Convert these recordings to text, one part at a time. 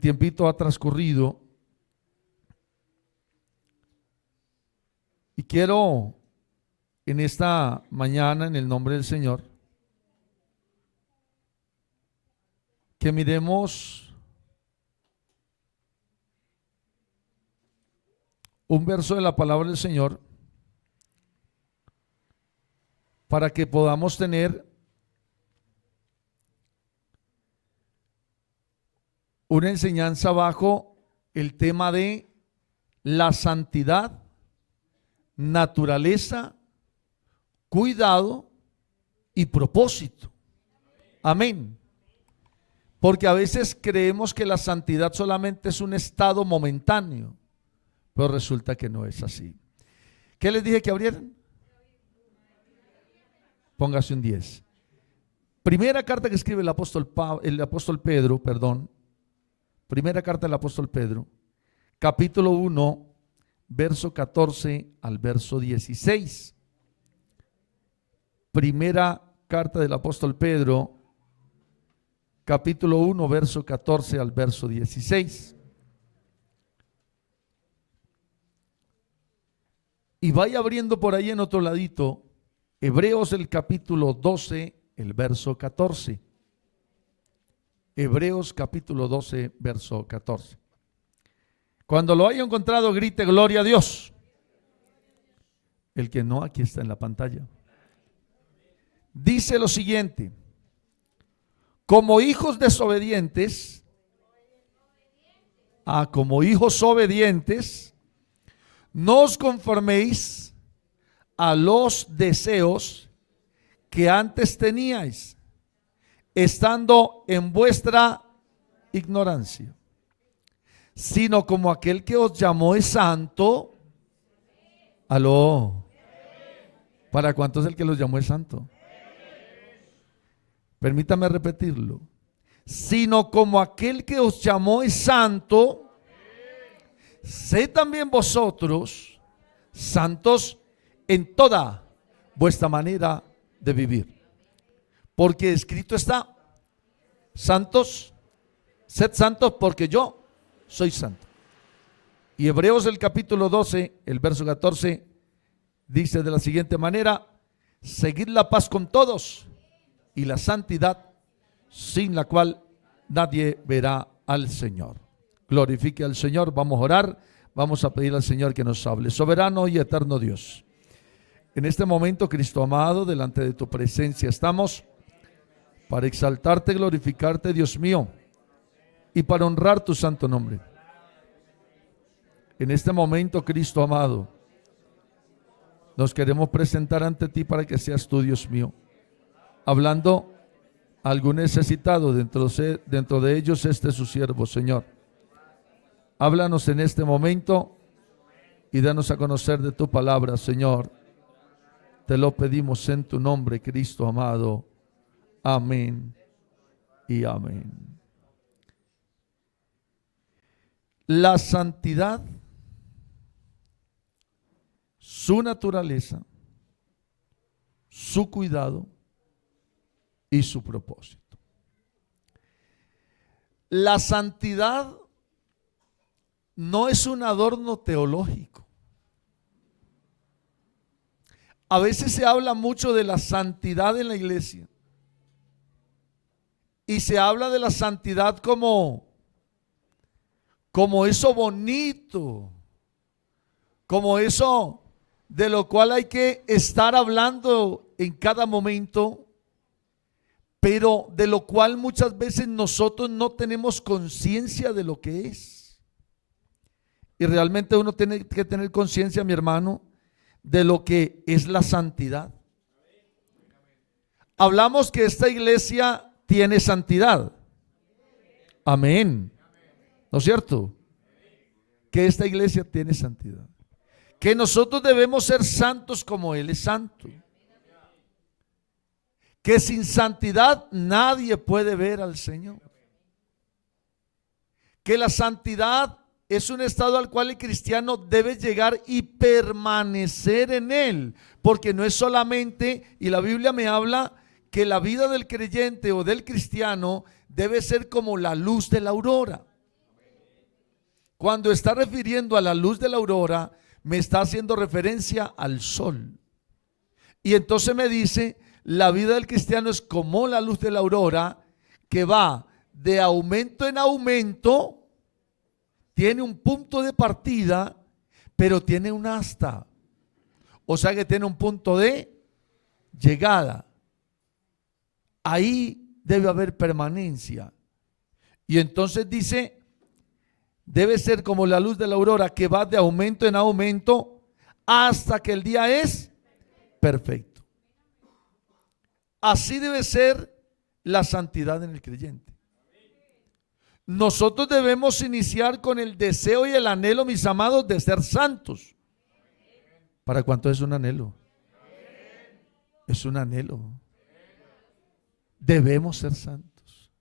tiempito ha transcurrido y quiero en esta mañana, en el nombre del Señor, que miremos un verso de la palabra del Señor para que podamos tener una enseñanza bajo el tema de la santidad, naturaleza, cuidado y propósito. Amén. Porque a veces creemos que la santidad solamente es un estado momentáneo, pero resulta que no es así. ¿Qué les dije que abrieran? Póngase un 10. Primera carta que escribe el apóstol Pedro, primera carta del apóstol Pedro, capítulo 1, verso 14 al verso 16. Primera carta del apóstol Pedro, capítulo 1, verso 14 al verso 16. Y vaya abriendo por ahí en otro ladito, Hebreos el capítulo 12, el verso 14. Hebreos capítulo 12, verso 14. Cuando lo haya encontrado, grite gloria a Dios. El que no, aquí está en la pantalla. Dice lo siguiente: como hijos desobedientes, como hijos obedientes, no os conforméis a los deseos que antes teníais, estando en vuestra ignorancia, sino como aquel que os llamó es santo. Aló. ¿Para cuántos el que los llamó es santo? Permítame repetirlo. Sino como aquel que os llamó es santo, sed también vosotros santos en toda vuestra manera de vivir. Porque escrito está: santos, sed santos porque yo soy santo. Y Hebreos el capítulo 12, el verso 14, dice de la siguiente manera: seguid la paz con todos y la santidad, sin la cual nadie verá al Señor. Glorifique al Señor. Vamos a orar, vamos a pedir al Señor que nos hable. Soberano y eterno Dios, en este momento, Cristo amado, delante de tu presencia estamos para exaltarte, glorificarte, Dios mío, y para honrar tu santo nombre. En este momento, Cristo amado, nos queremos presentar ante ti para que seas tú, Dios mío, hablando a algún necesitado. Dentro de ellos este su siervo, Señor. Háblanos en este momento y danos a conocer de tu palabra, Señor. Te lo pedimos en tu nombre, Cristo amado. Amén y amén. La santidad, su naturaleza, su cuidado y su propósito. La santidad no es un adorno teológico. A veces se habla mucho de la santidad en la iglesia y se habla de la santidad como eso bonito, como eso de lo cual hay que estar hablando en cada momento, pero de lo cual muchas veces nosotros no tenemos conciencia de lo que es. Y realmente uno tiene que tener conciencia, mi hermano, de lo que es la santidad. Hablamos que esta iglesia tiene santidad. Amén. ¿No es cierto? Que esta iglesia tiene santidad. Que nosotros debemos ser santos como Él es santo. Que sin santidad nadie puede ver al Señor. Que la santidad es un estado al cual el cristiano debe llegar y permanecer en él, porque no es solamente, y la Biblia me habla que la vida del creyente o del cristiano debe ser como la luz de la aurora. cuando está refiriendo a la luz de la aurora, me está haciendo referencia al sol. Y entonces me dice, la vida del cristiano es como la luz de la aurora, que va de aumento en aumento, tiene un punto de partida, pero tiene un asta. O sea que tiene un punto de llegada. Ahí debe haber permanencia. Y entonces dice, debe ser como la luz de la aurora, que va de aumento en aumento hasta que el día es perfecto. Así debe ser la santidad en el creyente. Nosotros debemos iniciar con el deseo y el anhelo, mis amados, de ser santos. ¿Para cuánto es un anhelo? Es un anhelo. Debemos ser santos.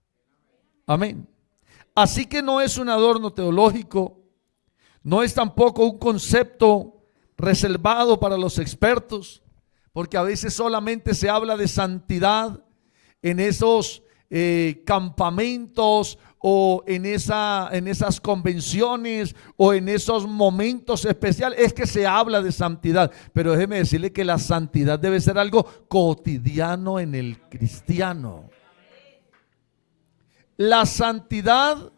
Amén. Así que no es un adorno teológico, no es tampoco un concepto reservado para los expertos, porque a veces solamente se habla de santidad en esos campamentos o en esas convenciones o en esos momentos especiales. Es que se habla de santidad, pero déjeme decirle que la santidad debe ser algo cotidiano en el cristiano. La santidad,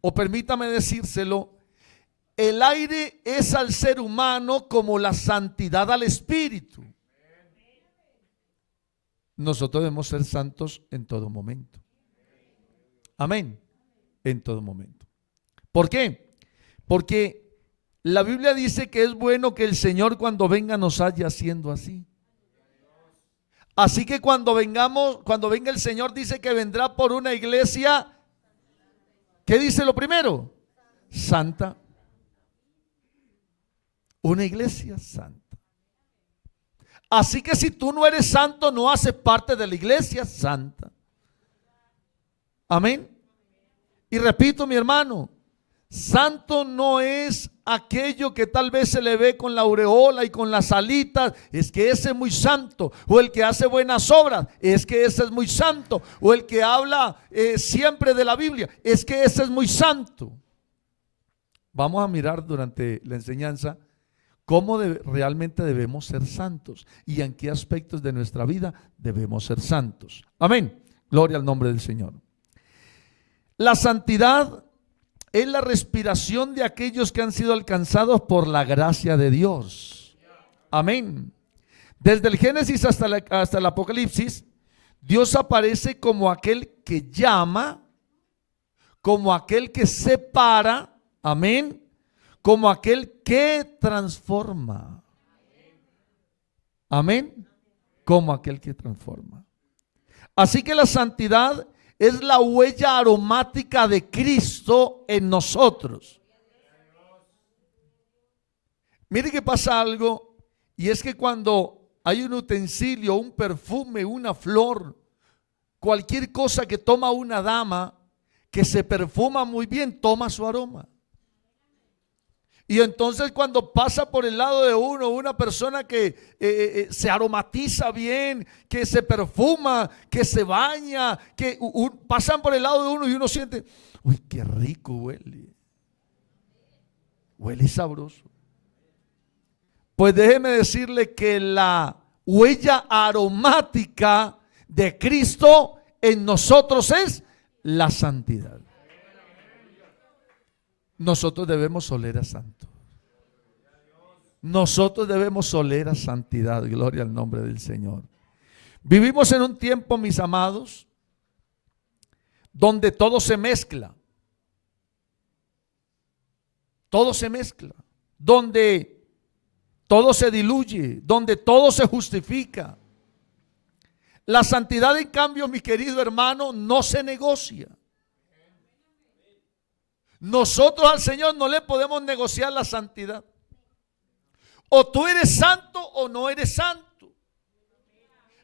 o permítame decírselo, el aire es al ser humano como la santidad al espíritu. Nosotros debemos ser santos en todo momento. Amén. En todo momento. ¿Por qué? Porque la Biblia dice que es bueno que el Señor cuando venga nos haya haciendo así. Así que cuando venga el Señor, dice que vendrá por una iglesia. ¿Qué dice lo primero? Santa. Una iglesia santa. Así que si tú no eres santo, no haces parte de la iglesia santa. Amén. Y repito, mi hermano, santo no es aquello que tal vez se le ve con la aureola y con las alitas, es que ese es muy santo. O el que hace buenas obras, es que ese es muy santo. O el que habla siempre de la Biblia, es que ese es muy santo. Vamos a mirar durante la enseñanza cómo realmente debemos ser santos y en qué aspectos de nuestra vida debemos ser santos. Amén. Gloria al nombre del Señor. La santidad es la respiración de aquellos que han sido alcanzados por la gracia de Dios. Amén. Desde el Génesis hasta el Apocalipsis, Dios aparece como aquel que llama, como aquel que separa, amén, como aquel que transforma. Amén. Como aquel que transforma. Así que la santidad es la huella aromática de Cristo en nosotros. Mire que pasa algo, y es que cuando hay un utensilio, un perfume, una flor, cualquier cosa que toma una dama que se perfuma muy bien, toma su aroma. Y entonces cuando pasa por el lado de uno una persona que se aromatiza bien, que se perfuma, que se baña, que pasan por el lado de uno y uno siente, uy, qué rico huele. Huele sabroso. Pues déjeme decirle que la huella aromática de Cristo en nosotros es la santidad. Nosotros debemos oler a santo. Nosotros debemos oler a santidad. Gloria al nombre del Señor. Vivimos en un tiempo, mis amados, donde todo se mezcla. Todo se mezcla. Donde todo se diluye. Donde todo se justifica. La santidad, en cambio, mi querido hermano, no se negocia. Nosotros al Señor no le podemos negociar la santidad. O tú eres santo o no eres santo.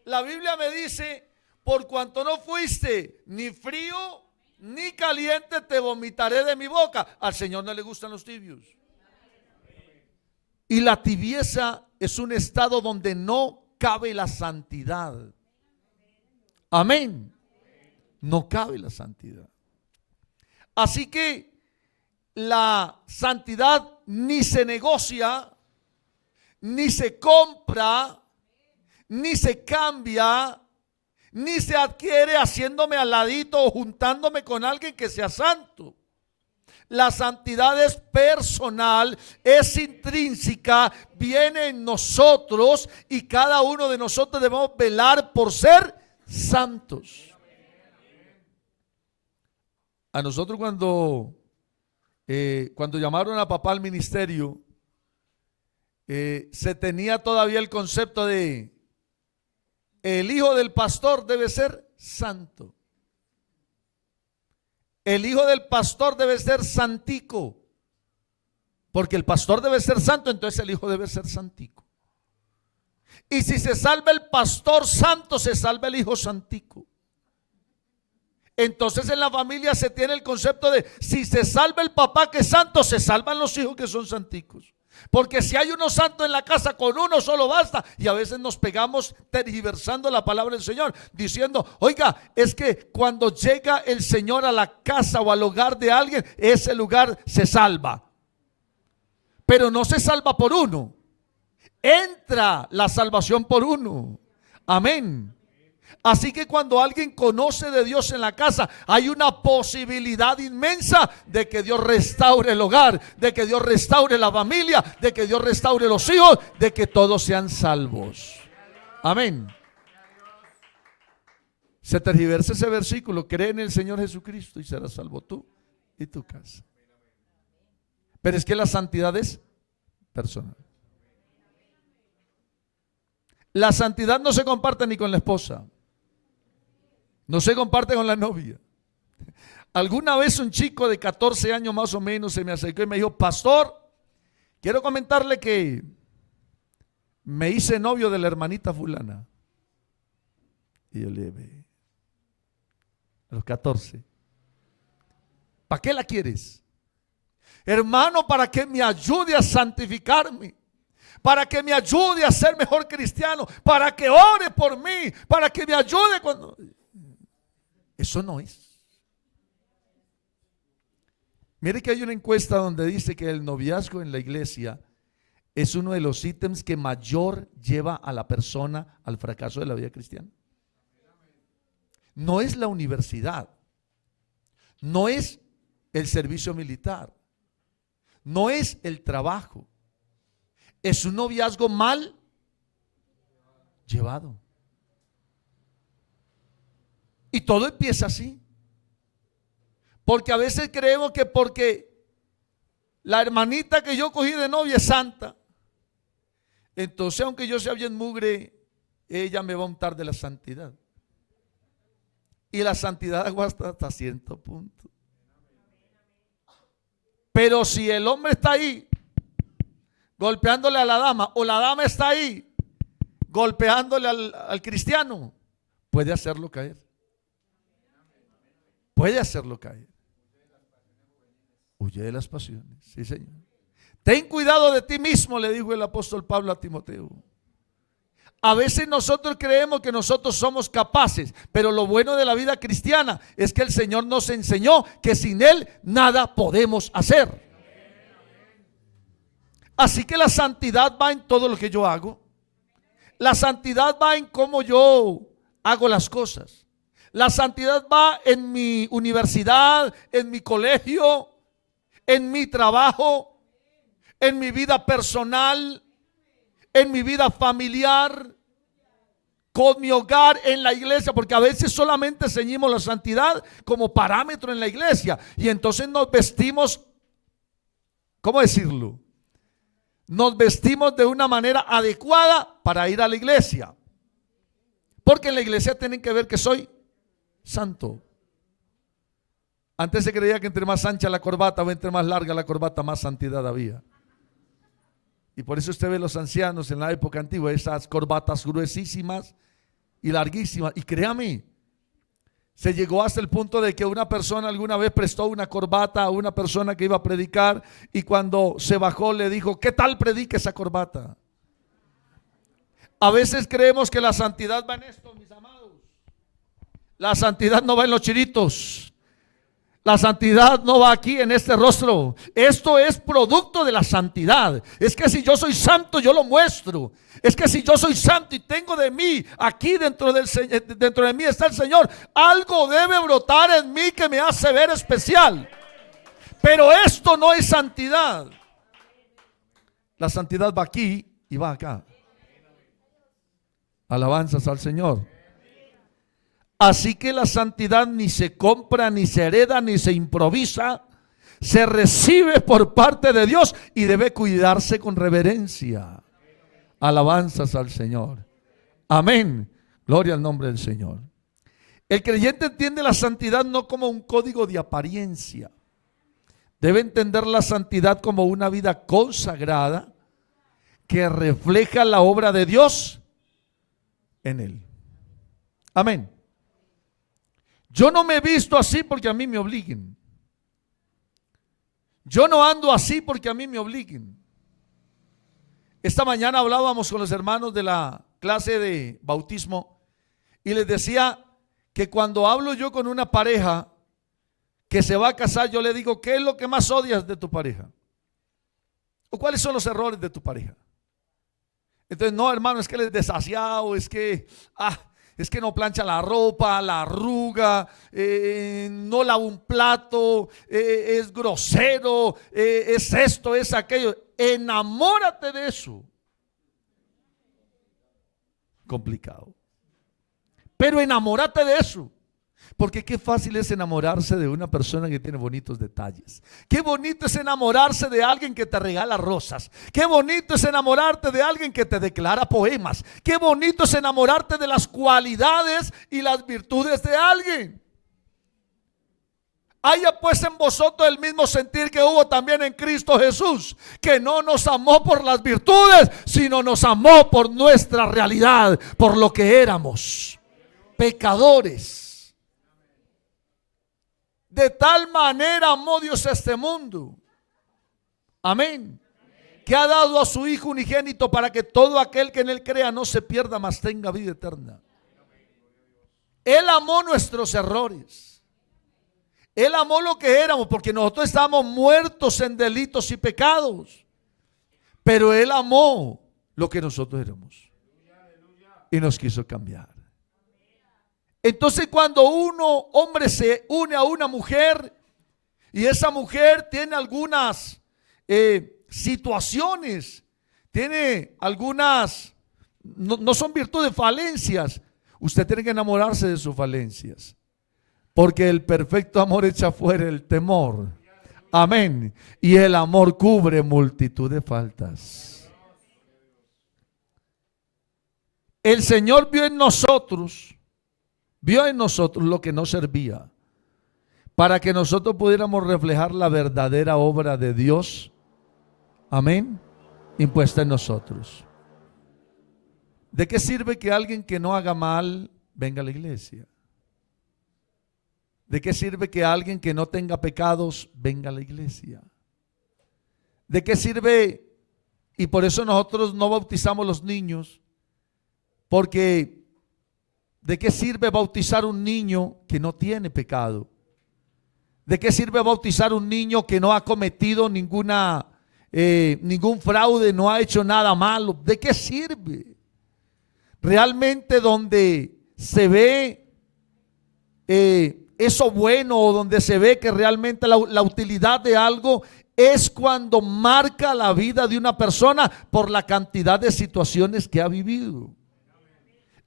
La Biblia me dice, por cuanto no fuiste ni frío ni caliente, te vomitaré de mi boca. Al Señor no le gustan los tibios. Y la tibieza es un estado donde no cabe la santidad. Amén. No cabe la santidad. Así que la santidad ni se negocia, ni se compra, ni se cambia, ni se adquiere haciéndome al ladito o juntándome con alguien que sea santo. La santidad es personal, es intrínseca, viene en nosotros y cada uno de nosotros debemos velar por ser santos. A nosotros cuando llamaron a papá al ministerio, se tenía todavía el concepto de el hijo del pastor debe ser santo. El hijo del pastor debe ser santico. Porque el pastor debe ser santo, entonces el hijo debe ser santico. Y si se salva el pastor santo, se salva el hijo santico. Entonces en la familia se tiene el concepto de si se salva el papá que es santo, se salvan los hijos que son santicos. Porque si hay uno santo en la casa, con uno solo basta. Y a veces nos pegamos tergiversando la palabra del Señor, diciendo, oiga, es que cuando llega el Señor a la casa o al hogar de alguien, ese lugar se salva. Pero no se salva por uno. Entra la salvación por uno. Amén. Así que cuando alguien conoce de Dios en la casa, hay una posibilidad inmensa de que Dios restaure el hogar, de que Dios restaure la familia, de que Dios restaure los hijos, de que todos sean salvos. Amén. Se tergiversa ese versículo: cree en el Señor Jesucristo y serás salvo tú y tu casa. Pero es que la santidad es personal. La santidad no se comparte ni con la esposa. No se comparte con la novia. Alguna vez un chico de 14 años más o menos se me acercó y me dijo: pastor, quiero comentarle que me hice novio de la hermanita fulana. Y yo le dije: a los 14, ¿para qué la quieres? Hermano, para que me ayude a santificarme, para que me ayude a ser mejor cristiano, para que ore por mí, para que me ayude cuando... Eso no es. Mire que hay una encuesta donde dice que el noviazgo en la iglesia es uno de los ítems que mayor lleva a la persona al fracaso de la vida cristiana. No es la universidad, no es el servicio militar, no es el trabajo, es un noviazgo mal llevado. Y todo empieza así. Porque a veces creemos que porque la hermanita que yo cogí de novia es santa, entonces aunque yo sea bien mugre, ella me va a untar de la santidad. Y la santidad aguanta hasta cierto punto. Pero si el hombre está ahí golpeándole a la dama, o la dama está ahí golpeándole al cristiano, puede hacerlo caer. Puede hacerlo caer. Huye de las pasiones, sí, Señor. Ten cuidado de ti mismo, le dijo el apóstol Pablo a Timoteo. A veces nosotros creemos que nosotros somos capaces, pero lo bueno de la vida cristiana es que el Señor nos enseñó que sin Él nada podemos hacer. Así que la santidad va en todo lo que yo hago. La santidad va en cómo yo hago las cosas. La santidad va en mi universidad, en mi colegio, en mi trabajo, en mi vida personal, en mi vida familiar, con mi hogar, en la iglesia, porque a veces solamente ceñimos la santidad como parámetro en la iglesia y entonces nos vestimos, ¿cómo decirlo? Nos vestimos de una manera adecuada para ir a la iglesia, porque en la iglesia tienen que ver que soy santo. Antes se creía que entre más ancha la corbata o entre más larga la corbata, más santidad había. Y por eso usted ve los ancianos en la época antigua, esas corbatas gruesísimas y larguísimas. Y créame, se llegó hasta el punto de que una persona alguna vez prestó una corbata a una persona que iba a predicar y cuando se bajó le dijo: ¿qué tal predica esa corbata? A veces creemos que la santidad va en esto, mis amados. La santidad no va en los chiritos. La santidad no va aquí en este rostro. Esto es producto de la santidad. Es que si yo soy santo, yo lo muestro. Es que si yo soy santo y tengo de mí, aquí dentro de mí está el Señor, algo debe brotar en mí que me hace ver especial. Pero esto no es santidad. La santidad va aquí y va acá. Alabanzas al Señor. Así que la santidad ni se compra, ni se hereda, ni se improvisa. Se recibe por parte de Dios y debe cuidarse con reverencia. Alabanzas al Señor. Amén. Gloria al nombre del Señor. El creyente entiende la santidad no como un código de apariencia. Debe entender la santidad como una vida consagrada que refleja la obra de Dios en él. Amén. Yo no me he visto así porque a mí me obliguen. Yo no ando así porque a mí me obliguen. Esta mañana hablábamos con los hermanos de la clase de bautismo y les decía que cuando hablo yo con una pareja que se va a casar, yo le digo, ¿qué es lo que más odias de tu pareja? ¿O cuáles son los errores de tu pareja? Entonces, no, hermano, es que él es desasiado, es que no plancha la ropa, la arruga, no lava un plato, es grosero, es esto, es aquello. Enamórate de eso. Complicado. Pero enamórate de eso. Porque qué fácil es enamorarse de una persona que tiene bonitos detalles. Qué bonito es enamorarse de alguien que te regala rosas. Qué bonito es enamorarte de alguien que te declara poemas. Qué bonito es enamorarte de las cualidades y las virtudes de alguien. Haya pues en vosotros el mismo sentir que hubo también en Cristo Jesús, que no nos amó por las virtudes, sino nos amó por nuestra realidad, por lo que éramos, pecadores. De tal manera amó Dios a este mundo. Amén. Que ha dado a su Hijo unigénito para que todo aquel que en él crea no se pierda, mas tenga vida eterna. Él amó nuestros errores. Él amó lo que éramos, porque nosotros estábamos muertos en delitos y pecados. Pero Él amó lo que nosotros éramos y nos quiso cambiar. Entonces, cuando hombre se une a una mujer y esa mujer tiene algunas situaciones, tiene algunas, no son virtudes, falencias, usted tiene que enamorarse de sus falencias, porque el perfecto amor echa fuera el temor. Amén. Y el amor cubre multitud de faltas. El Señor vio en nosotros lo que no servía, para que nosotros pudiéramos reflejar la verdadera obra de Dios, amén, impuesta en nosotros. ¿De qué sirve que alguien que no haga mal venga a la iglesia? ¿De qué sirve que alguien que no tenga pecados venga a la iglesia? ¿De qué sirve? Y por eso nosotros no bautizamos los niños, porque ¿de qué sirve bautizar un niño que no tiene pecado? ¿De qué sirve bautizar un niño que no ha cometido ningún fraude, no ha hecho nada malo? ¿De qué sirve? Realmente donde se ve eso bueno, o donde se ve que realmente la utilidad de algo es cuando marca la vida de una persona por la cantidad de situaciones que ha vivido.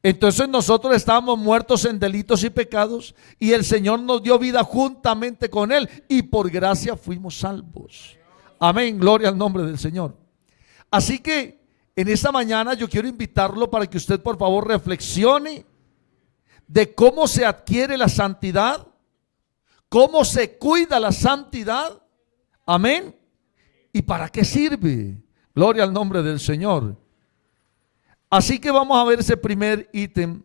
Entonces nosotros estábamos muertos en delitos y pecados y el Señor nos dio vida juntamente con Él y por gracia fuimos salvos. Amén, gloria al nombre del Señor. Así que en esta mañana yo quiero invitarlo para que usted por favor reflexione de cómo se adquiere la santidad, cómo se cuida la santidad, amén, y para qué sirve. Gloria al nombre del Señor. Así que vamos a ver ese primer ítem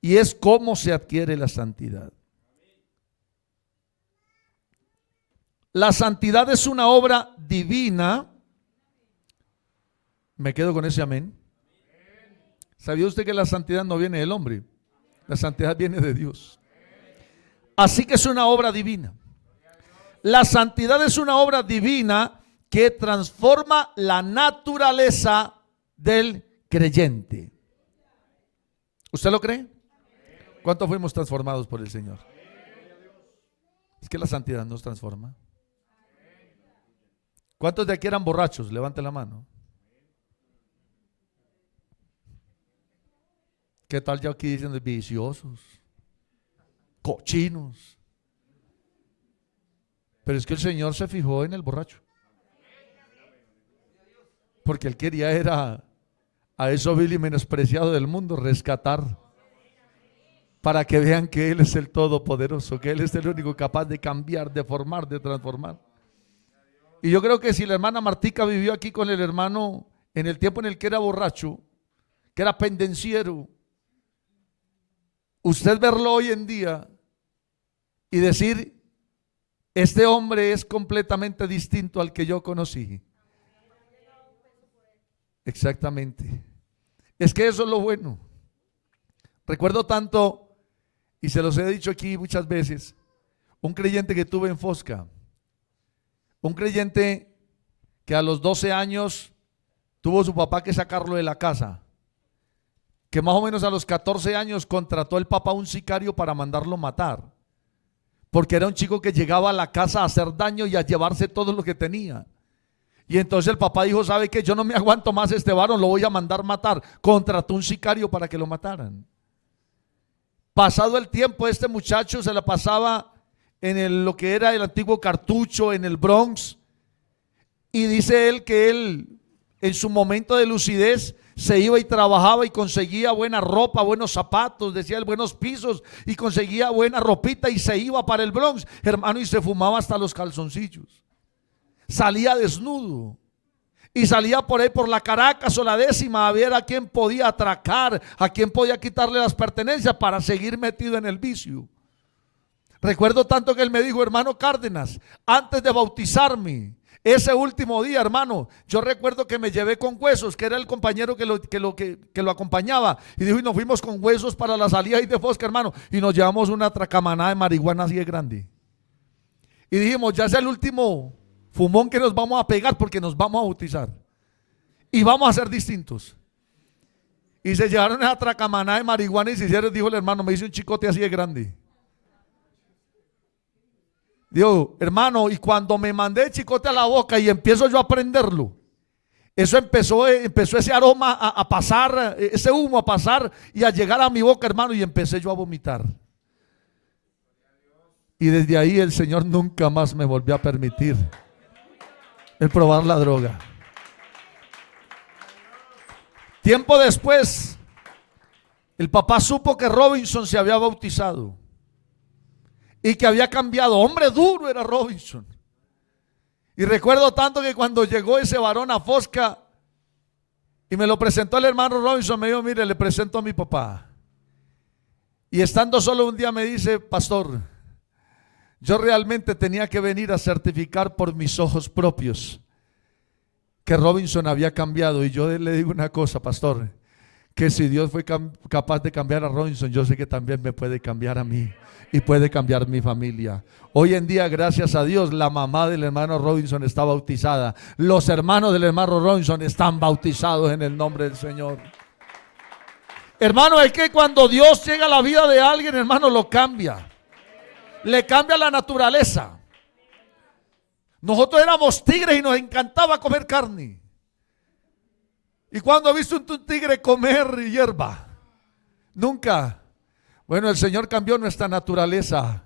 y es cómo se adquiere la santidad. La santidad es una obra divina. Me quedo con ese amén. ¿Sabía usted que la santidad no viene del hombre? La santidad viene de Dios. Así que es una obra divina. La santidad es una obra divina que transforma la naturaleza del creyente. ¿Usted lo cree? ¿Cuánto fuimos transformados por el Señor? Es que la santidad nos transforma. ¿Cuántos de aquí eran borrachos? Levante la mano. ¿Qué tal ya aquí dicen viciosos, cochinos? Pero es que el Señor se fijó en el borracho, porque Él quería era a eso vil y menospreciado del mundo rescatar, para que vean que Él es el Todopoderoso, que Él es el único capaz de cambiar, de formar, de transformar. Y yo creo que si la hermana Martica vivió aquí con el hermano en el tiempo en el que era borracho, que era pendenciero, usted verlo hoy en día y decir, este hombre es completamente distinto al que yo conocí. Exactamente. Es que eso es lo bueno. Recuerdo tanto, y se los he dicho aquí muchas veces, un creyente que tuve en Fosca, un creyente que a los 12 años tuvo su papá que sacarlo de la casa, que más o menos a los 14 años contrató el papá un sicario para mandarlo matar, porque era un chico que llegaba a la casa a hacer daño y a llevarse todo lo que tenía. Y entonces el papá dijo, ¿sabe qué? Yo no me aguanto más este varón, lo voy a mandar matar. Contrató un sicario para que lo mataran. Pasado el tiempo, este muchacho se la pasaba en lo que era el antiguo Cartucho, en el Bronx. Y dice él que él, en su momento de lucidez, se iba y trabajaba y conseguía buena ropa, buenos zapatos, decía él, buenos pisos, y conseguía buena ropita y se iba para el Bronx, hermano, y se fumaba hasta los calzoncillos. Salía desnudo y salía por ahí por la Caracas o la Décima a ver a quién podía atracar, a quién podía quitarle las pertenencias para seguir metido en el vicio. Recuerdo tanto que él me dijo, hermano Cárdenas, antes de bautizarme, ese último día, hermano, yo recuerdo que me llevé con Huesos, que era el compañero que lo acompañaba, y dijo, y nos fuimos con Huesos para la salida de Fosca, hermano, y nos llevamos una tracamanada de marihuana así de grande. Y dijimos, ya es el último fumón que nos vamos a pegar porque nos vamos a bautizar y vamos a ser distintos. Y se llevaron esa tracamanada de marihuana y se hicieron, dijo el hermano, me hice un chicote así de grande. Digo, hermano, y cuando me mandé el chicote a la boca y empiezo yo a prenderlo, eso empezó ese aroma a pasar, ese humo a pasar y a llegar a mi boca, hermano, y empecé yo a vomitar. Y desde ahí el Señor nunca más me volvió a permitir el probar la droga. Tiempo después, el papá supo que Robinson se había bautizado y que había cambiado. Hombre duro era Robinson. Y recuerdo tanto que cuando llegó ese varón a Fosca y me lo presentó el hermano Robinson, me dijo, mire, le presento a mi papá. Y estando solo un día me dice, pastor, yo realmente tenía que venir a certificar por mis ojos propios que Robinson había cambiado. Y yo le digo una cosa, pastor, que si Dios fue capaz de cambiar a Robinson, yo sé que también me puede cambiar a mí y puede cambiar mi familia. Hoy en día, gracias a Dios, la mamá del hermano Robinson está bautizada. Los hermanos del hermano Robinson están bautizados en el nombre del Señor. Hermano, es que cuando Dios llega a la vida de alguien, hermano, lo cambia. Le cambia la naturaleza. Nosotros éramos tigres y nos encantaba comer carne. ¿Y cuándo ha visto un tigre comer hierba? Nunca. Bueno, el Señor cambió nuestra naturaleza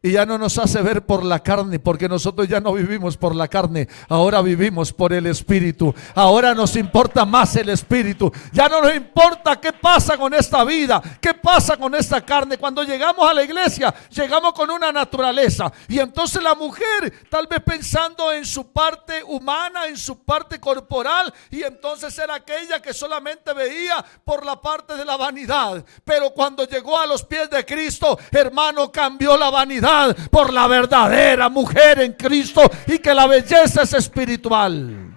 y ya no nos hace ver por la carne, porque nosotros ya no vivimos por la carne, ahora vivimos por el Espíritu. Ahora nos importa más el Espíritu. Ya no nos importa qué pasa con esta vida, qué pasa con esta carne. Cuando llegamos a la iglesia, llegamos con una naturaleza, y entonces la mujer tal vez pensando en su parte humana, en su parte corporal, y entonces era aquella que solamente veía por la parte de la vanidad. Pero cuando llegó a los pies de Cristo, hermano, cambió la vanidad por la verdadera mujer en Cristo, y que la belleza es espiritual.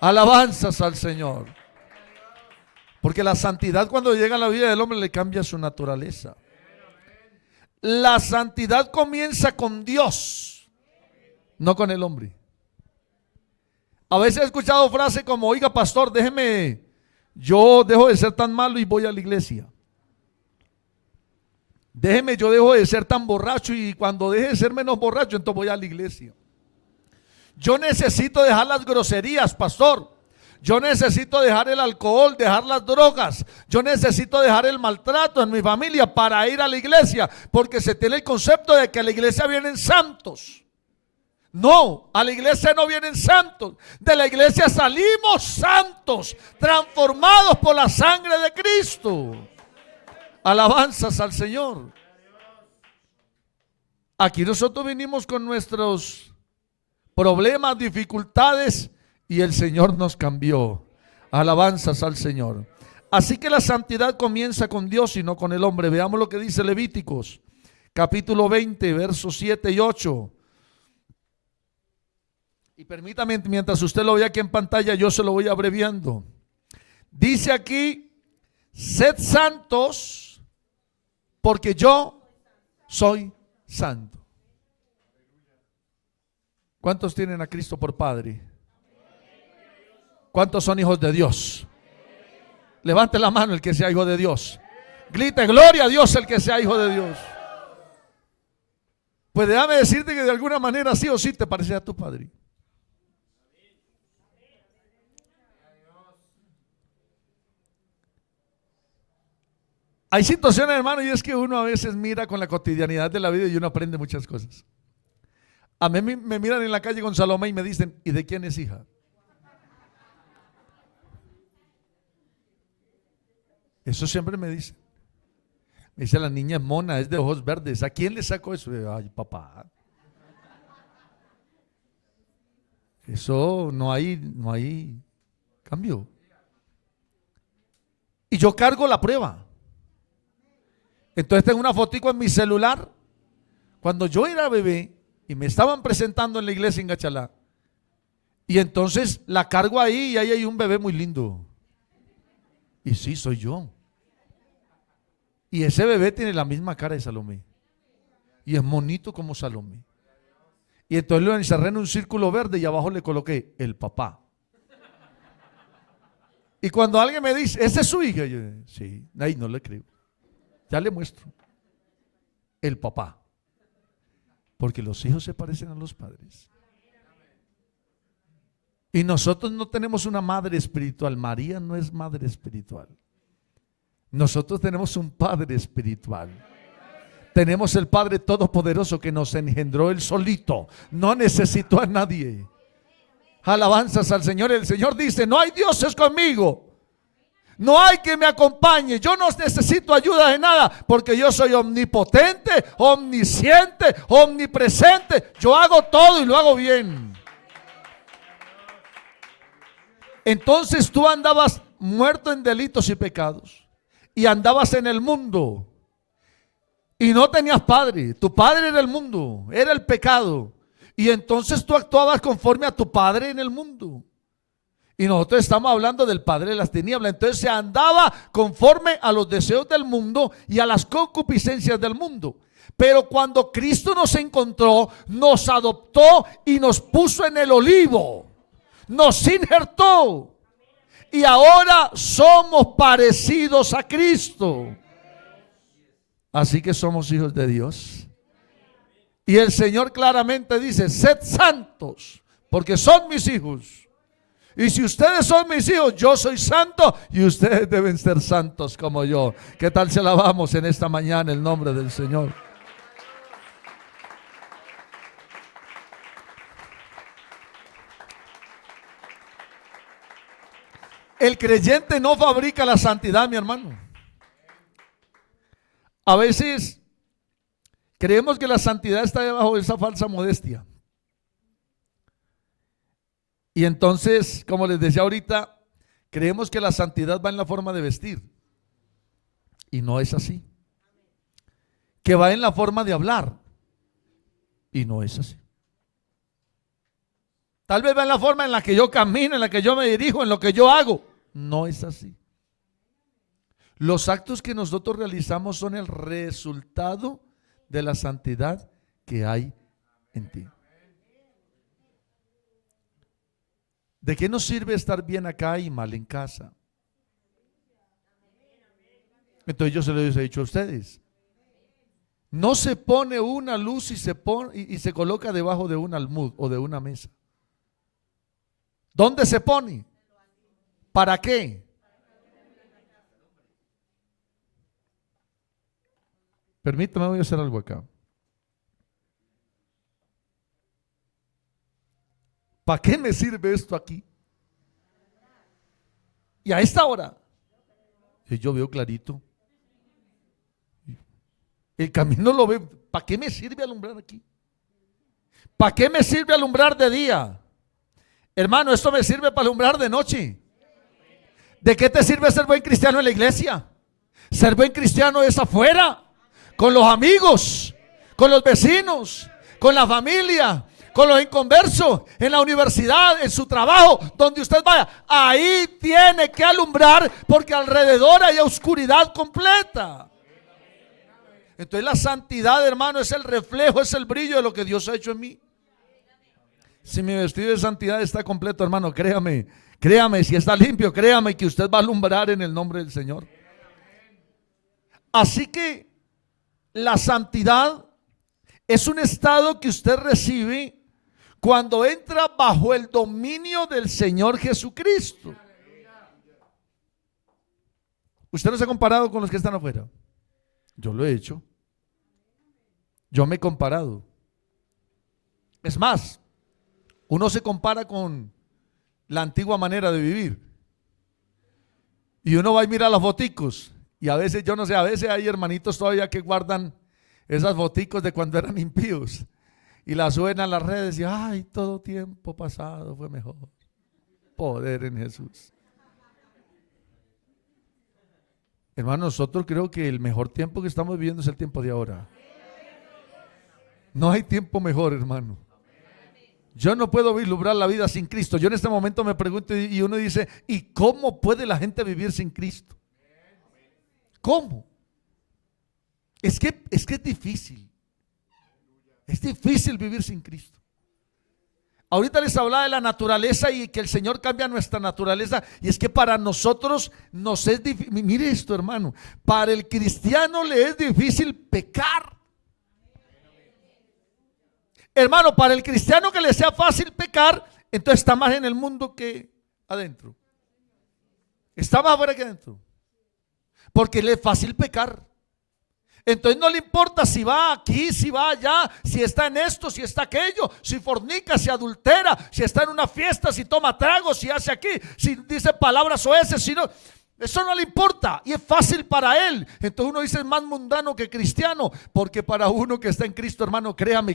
Alabanzas al Señor. Porque la santidad, cuando llega a la vida del hombre, le cambia su naturaleza. La santidad comienza con Dios, no con el hombre. A veces he escuchado frases como: oiga, pastor, déjeme, yo dejo de ser tan malo y voy a la iglesia. Déjeme, yo dejo de ser tan borracho y cuando deje de ser menos borracho, entonces voy a la iglesia. Yo necesito dejar las groserías, pastor. Yo necesito dejar el alcohol, dejar las drogas. Yo necesito dejar el maltrato en mi familia para ir a la iglesia, porque se tiene el concepto de que a la iglesia vienen santos. No, a la iglesia no vienen santos. De la iglesia salimos santos, transformados por la sangre de Cristo. Alabanzas al Señor. Aquí nosotros vinimos con nuestros problemas, dificultades, y el Señor nos cambió. Alabanzas al Señor. Así que la santidad comienza con Dios y no con el hombre. Veamos lo que dice Levíticos, capítulo 20, versos 7 y 8. Y permítame, mientras usted lo ve aquí en pantalla, yo se lo voy abreviando. Dice aquí: sed santos, porque yo soy santo. ¿Cuántos tienen a Cristo por Padre? ¿Cuántos son hijos de Dios? Levante la mano el que sea hijo de Dios. Grite: gloria a Dios el que sea hijo de Dios. Pues déjame decirte que de alguna manera sí o sí te parece a tu padre. Hay situaciones, hermano, y es que uno a veces mira con la cotidianidad de la vida y uno aprende muchas cosas. A mí me miran en la calle con Salomé y me dicen: ¿y de quién es hija? Eso siempre me dicen. Me dice: la niña es mona, es de ojos verdes. ¿A quién le sacó eso? Ay, papá. Eso no hay cambio. Y yo cargo la prueba. Entonces tengo una fotico en mi celular cuando yo era bebé y me estaban presentando en la iglesia en Gachalá. Y entonces la cargo ahí y ahí hay un bebé muy lindo. Y sí, soy yo. Y ese bebé tiene la misma cara de Salomé. Y es monito como Salomé. Y entonces lo encerré en un círculo verde y abajo le coloqué el papá. Y cuando alguien me dice: ¿esa es su hija? Yo, sí, ahí no le creo. Ya le muestro. El papá. Porque los hijos se parecen a los padres. Y nosotros no tenemos una madre espiritual. María no es madre espiritual. Nosotros tenemos un Padre espiritual. Tenemos el Padre Todopoderoso que nos engendró Él solito. No necesitó a nadie. Alabanzas al Señor. El Señor dice: no hay dioses conmigo. No hay que me acompañe. Yo no necesito ayuda de nada, porque yo soy omnipotente, omnisciente, omnipresente. Yo hago todo y lo hago bien. Entonces tú andabas muerto en delitos y pecados y andabas en el mundo y no tenías padre. Tu padre era el mundo, era el pecado, y entonces tú actuabas conforme a tu padre en el mundo. Y nosotros estamos hablando del padre de las tinieblas. Entonces se andaba conforme a los deseos del mundo y a las concupiscencias del mundo. Pero cuando Cristo nos encontró, nos adoptó y nos puso en el olivo, nos injertó, y ahora somos parecidos a Cristo. Así que somos hijos de Dios. Y el Señor claramente dice: sed santos, porque son mis hijos. Y si ustedes son mis hijos, yo soy santo y ustedes deben ser santos como yo. ¿Qué tal si alabamos en esta mañana el nombre del Señor? El creyente no fabrica la santidad, mi hermano. A veces creemos que la santidad está debajo de esa falsa modestia. Y entonces, como les decía ahorita, creemos que la santidad va en la forma de vestir. Y no es así. Que va en la forma de hablar. Y no es así. Tal vez va en la forma en la que yo camino, en la que yo me dirijo, en lo que yo hago. No es así. Los actos que nosotros realizamos son el resultado de la santidad que hay en ti. ¿De qué nos sirve estar bien acá y mal en casa? Entonces yo se lo he dicho a ustedes. No se pone una luz y se coloca debajo de un almud o de una mesa. ¿Dónde se pone? ¿Para qué? Permítame, voy a hacer algo acá. ¿Para qué me sirve esto aquí? Y a esta hora, yo veo clarito. El camino lo veo. ¿Para qué me sirve alumbrar aquí? ¿Para qué me sirve alumbrar de día? Hermano, esto me sirve para alumbrar de noche. ¿De qué te sirve ser buen cristiano en la iglesia? Ser buen cristiano es afuera, con los amigos, con los vecinos, con la familia, con los inconversos, en la universidad, en su trabajo, donde usted vaya. Ahí tiene que alumbrar, porque alrededor hay oscuridad completa. Entonces la santidad, hermano, es el reflejo, es el brillo de lo que Dios ha hecho en mí. Si mi vestido de santidad está completo, hermano, créame, si está limpio, créame que usted va a alumbrar en el nombre del Señor. Así que la santidad es un estado que usted recibe cuando entra bajo el dominio del Señor Jesucristo. Usted no se ha comparado con los que están afuera. Yo lo he hecho. Yo me he comparado. Es más, uno se compara con la antigua manera de vivir. Y uno va y mira las foticos. Y a veces, yo no sé, a veces hay hermanitos todavía que guardan esas foticos de cuando eran impíos. Y las suben a las redes y ay, todo tiempo pasado fue mejor. Poder en Jesús. Hermano, nosotros creo que el mejor tiempo que estamos viviendo es el tiempo de ahora. No hay tiempo mejor, hermano. Yo no puedo vislumbrar la vida sin Cristo. Yo en este momento me pregunto y uno dice, ¿y cómo puede la gente vivir sin Cristo? ¿Cómo? Es que es difícil. Es difícil vivir sin Cristo. Ahorita les hablaba de la naturaleza y que el Señor cambia nuestra naturaleza. Y es que para nosotros nos es difícil. Mire esto, hermano. Para el cristiano le es difícil pecar. Hermano, para el cristiano que le sea fácil pecar, entonces está más en el mundo que adentro. Está más afuera que adentro. Porque le es fácil pecar. Entonces no le importa si va aquí, si va allá, si está en esto, si está aquello, si fornica, si adultera, si está en una fiesta, si toma tragos, si hace aquí, si dice palabras soeces, si no. Eso no le importa y es fácil para él. Entonces uno dice es más mundano que cristiano, porque para uno que está en Cristo, hermano, créame,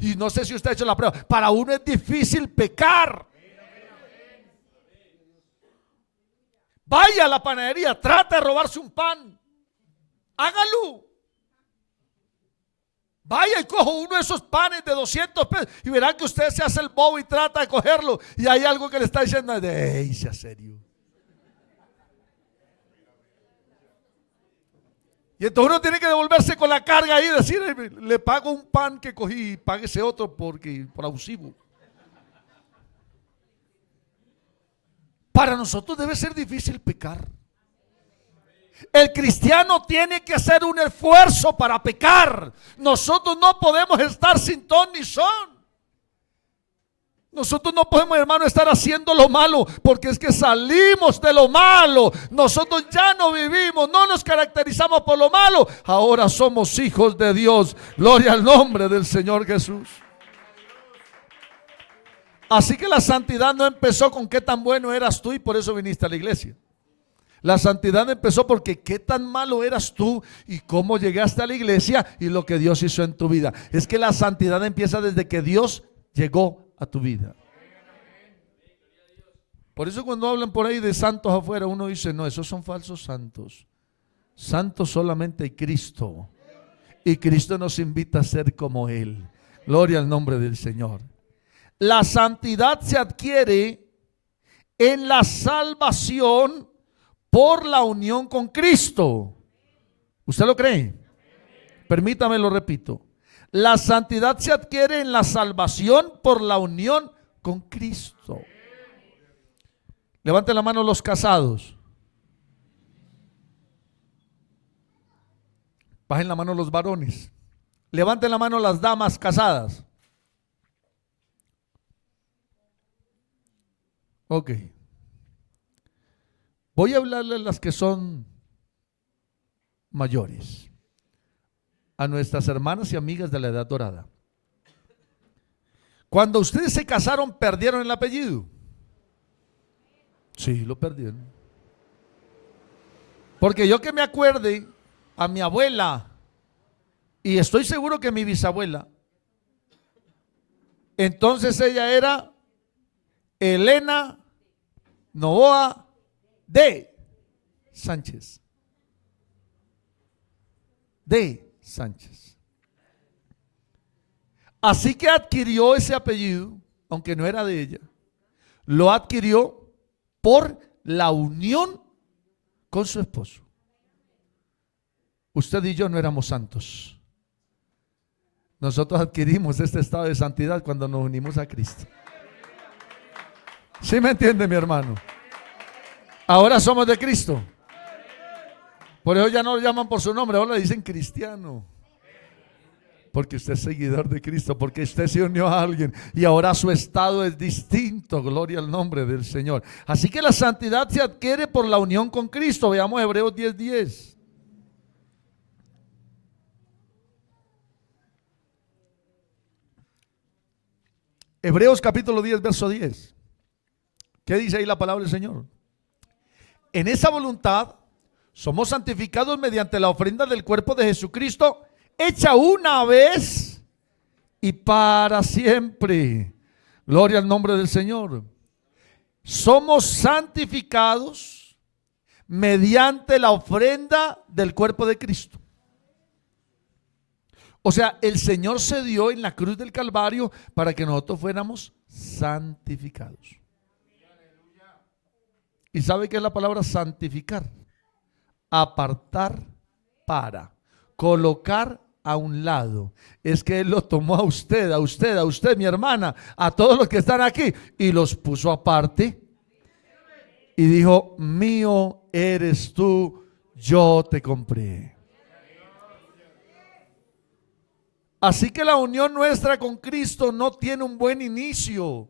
y no sé si usted ha hecho la prueba, para uno es difícil pecar. Vaya a la panadería, trata de robarse un pan, hágalo. Vaya y coja uno de esos panes de 200 pesos y verá que usted se hace el bobo y trata de cogerlo y hay algo que le está diciendo, ¡ey, sea serio! Y entonces uno tiene que devolverse con la carga ahí y decir, le pago un pan que cogí y páguese otro por abusivo. Para nosotros debe ser difícil pecar. El cristiano tiene que hacer un esfuerzo para pecar. Nosotros no podemos estar sin ton ni son. Nosotros no podemos, hermano, estar haciendo lo malo, porque es que salimos de lo malo. Nosotros ya no vivimos, no nos caracterizamos por lo malo. Ahora somos hijos de Dios. Gloria al nombre del Señor Jesús. Así que la santidad no empezó con qué tan bueno eras tú y por eso viniste a la iglesia. La santidad empezó porque qué tan malo eras tú y cómo llegaste a la iglesia y lo que Dios hizo en tu vida. Es que la santidad empieza desde que Dios llegó a tu vida. Por eso cuando hablan por ahí de santos afuera, uno dice, no, esos son falsos santos. Santos solamente Cristo. Y Cristo nos invita a ser como Él. Gloria al nombre del Señor. La santidad se adquiere en la salvación por la unión con Cristo. ¿Usted lo cree? Permítame, lo repito. La santidad se adquiere en la salvación por la unión con Cristo. Levanten la mano los casados. Bajen la mano los varones. Levanten la mano las damas casadas. Ok. Voy a hablarles las que son mayores. A nuestras hermanas y amigas de la edad dorada. Cuando ustedes se casaron, ¿perdieron el apellido? Sí, lo perdieron. Porque yo que me acuerde, a mi abuela, y estoy seguro que mi bisabuela, entonces ella era Elena Novoa de Sánchez. De Sánchez. Así que adquirió ese apellido, aunque no era de ella, lo adquirió por la unión con su esposo. Usted y yo no éramos santos. Nosotros adquirimos este estado de santidad cuando nos unimos a Cristo. ¿Sí me entiende, mi hermano? Ahora somos de Cristo. Por eso ya no lo llaman por su nombre, ahora le dicen cristiano. Porque usted es seguidor de Cristo, porque usted se unió a alguien y ahora su estado es distinto. Gloria al nombre del Señor. Así que la santidad se adquiere por la unión con Cristo. Veamos Hebreos 10:10. Hebreos capítulo 10, verso 10. ¿Qué dice ahí la palabra del Señor? En esa voluntad somos santificados mediante la ofrenda del cuerpo de Jesucristo, hecha una vez y para siempre. Gloria al nombre del Señor. Somos santificados mediante la ofrenda del cuerpo de Cristo. O sea, el Señor se dio en la cruz del Calvario para que nosotros fuéramos santificados. ¿Y sabe qué es la palabra santificar? Apartar para, colocar a un lado. Es que Él lo tomó a usted, mi hermana, a todos los que están aquí y los puso aparte y dijo: mío eres tú, yo te compré. Así que la unión nuestra con Cristo no tiene un buen inicio.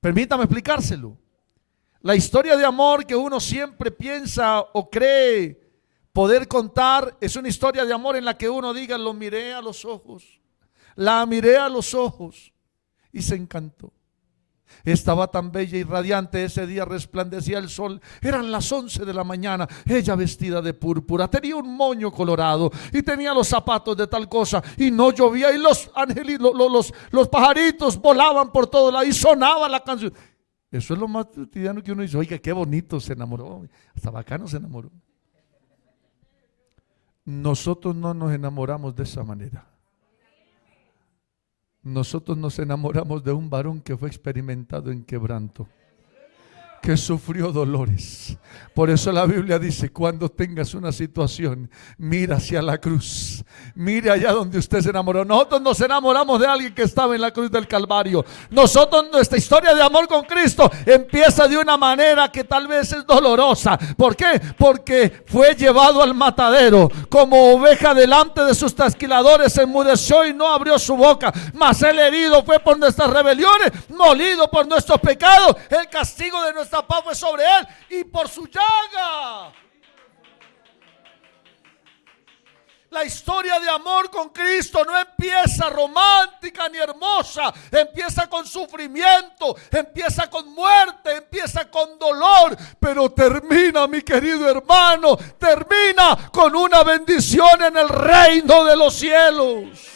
Permítame explicárselo. La historia de amor que uno siempre piensa o cree poder contar es una historia de amor en la que uno diga: lo miré a los ojos, la miré a los ojos y se encantó. Estaba tan bella y radiante, ese día resplandecía el sol, eran las 11 de la mañana, ella vestida de púrpura, tenía un moño colorado y tenía los zapatos de tal cosa y no llovía y los angelitos, los pajaritos volaban por todo lado y sonaba la canción. Eso es lo más cotidiano que uno dice: oiga, qué bonito, se enamoró, hasta bacano se enamoró. Nosotros no nos enamoramos de esa manera. Nosotros nos enamoramos de un varón que fue experimentado en quebranto, que sufrió dolores. Por eso la Biblia dice: cuando tengas una situación, mira hacia la cruz, mire allá donde usted se enamoró. Nosotros nos enamoramos de alguien que estaba en la cruz del Calvario. Nosotros, nuestra historia de amor con Cristo empieza de una manera que tal vez es dolorosa. ¿Por qué? Porque fue llevado al matadero como oveja delante de sus trasquiladores, se enmudeció y no abrió su boca. Mas el herido fue por nuestras rebeliones, molido por nuestros pecados. El castigo de nuestra paz fue sobre él y por su llaga. La historia de amor con Cristo no empieza romántica ni hermosa, empieza con sufrimiento, empieza con muerte, empieza con dolor, pero termina, mi querido hermano, termina con una bendición en el reino de los cielos.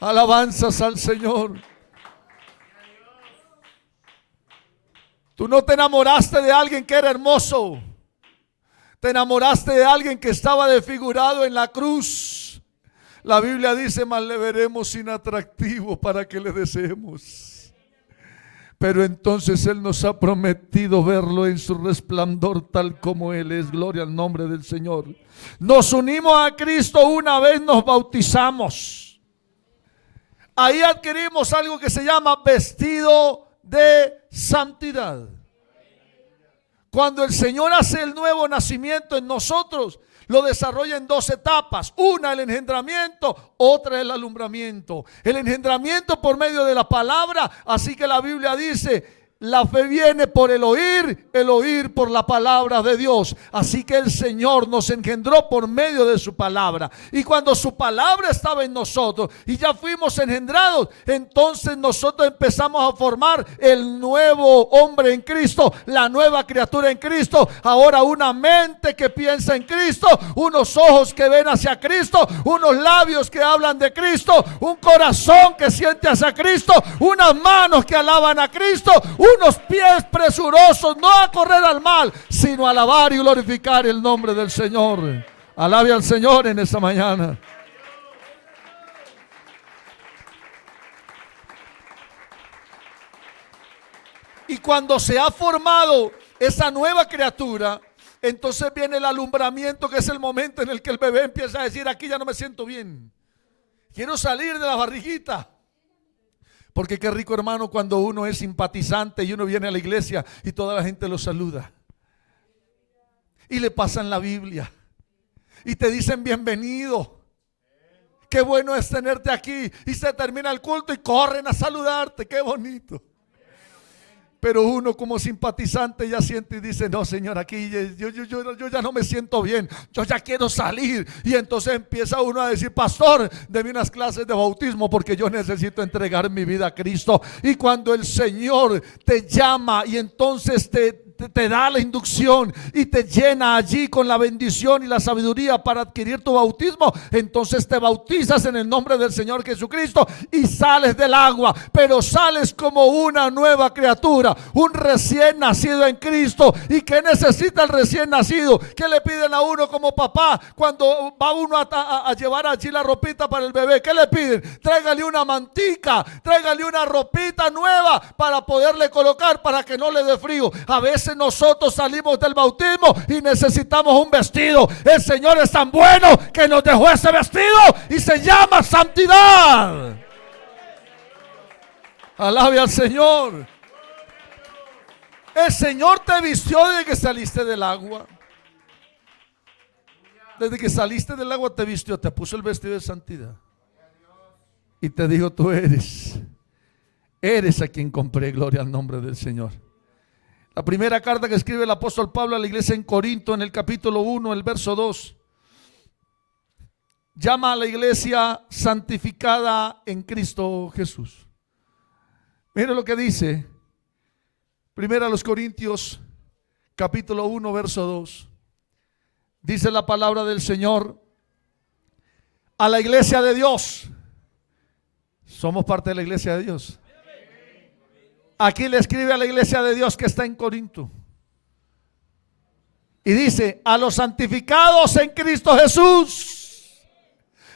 Alabanzas al Señor. Tú no te enamoraste de alguien que era hermoso. Te enamoraste de alguien que estaba desfigurado en la cruz. La Biblia dice: mas le veremos inatractivo para que le deseemos. Pero entonces Él nos ha prometido verlo en su resplandor tal como Él es. Gloria al nombre del Señor. Nos unimos a Cristo una vez nos bautizamos. Ahí adquirimos algo que se llama vestido de santidad. Cuando el Señor hace el nuevo nacimiento en nosotros, lo desarrolla en dos etapas. Una, el engendramiento, otra, el alumbramiento. El engendramiento por medio de la palabra. Así que la Biblia dice: la fe viene por el oír por la palabra de Dios. Así que el Señor nos engendró por medio de su palabra. Y cuando su palabra estaba en nosotros y ya fuimos engendrados, entonces nosotros empezamos a formar el nuevo hombre en Cristo, la nueva criatura en Cristo. Ahora una mente que piensa en Cristo, unos ojos que ven hacia Cristo, unos labios que hablan de Cristo, un corazón que siente hacia Cristo, unas manos que alaban a Cristo, unos pies presurosos, no a correr al mal, sino a alabar y glorificar el nombre del Señor. Alabe al Señor en esta mañana. Y cuando se ha formado esa nueva criatura, entonces viene el alumbramiento, que es el momento en el que el bebé empieza a decir: aquí ya no me siento bien, quiero salir de la barriguita. Porque qué rico, hermano, cuando uno es simpatizante y uno viene a la iglesia y toda la gente lo saluda y le pasan la Biblia y te dicen bienvenido, qué bueno es tenerte aquí, y se termina el culto y corren a saludarte, qué bonito. Pero uno como simpatizante ya siente y dice: no, Señor, aquí yo ya no me siento bien, yo ya quiero salir. Y entonces empieza uno a decir: pastor, deme unas clases de bautismo porque yo necesito entregar mi vida a Cristo. Y cuando el Señor te llama y entonces te da la inducción y te llena allí con la bendición y la sabiduría para adquirir tu bautismo, entonces te bautizas en el nombre del Señor Jesucristo y sales del agua, pero sales como una nueva criatura, un recién nacido en Cristo. ¿Y qué necesita el recién nacido? ¿Qué le piden a uno como papá cuando va uno a llevar allí la ropita para el bebé? ¿Qué le piden? Tráigale una mantica, tráigale una ropita nueva para poderle colocar, para que no le dé frío. A veces nosotros salimos del bautismo y necesitamos un vestido. El Señor es tan bueno que nos dejó ese vestido y se llama santidad. Alabe al Señor. El Señor te vistió desde que saliste del agua. Desde que saliste del agua te vistió, te puso el vestido de santidad y te dijo: tú eres a quien compré. Gloria al nombre del Señor. La primera carta que escribe el apóstol Pablo a la iglesia en Corinto, en el capítulo 1, el verso 2, llama a la iglesia santificada en Cristo Jesús. Mire lo que dice Primera a los Corintios, capítulo 1, verso 2. Dice la palabra del Señor a la iglesia de Dios. Somos parte de la iglesia de Dios. Aquí le escribe a la iglesia de Dios que está en Corinto y dice: a los santificados en Cristo Jesús,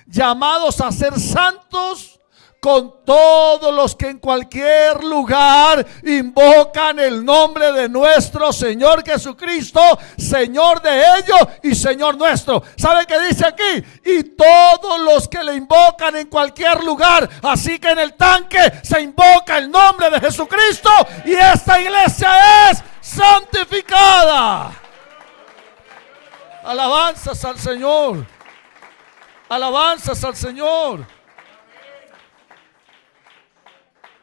llamados a ser santos con todos los que en cualquier lugar invocan el nombre de nuestro Señor Jesucristo, Señor de ellos y Señor nuestro. ¿Sabe qué dice aquí? Y todos los que le invocan en cualquier lugar. Así que en el tanque se invoca el nombre de Jesucristo y esta iglesia es santificada. Alabanzas al Señor. Alabanzas al Señor.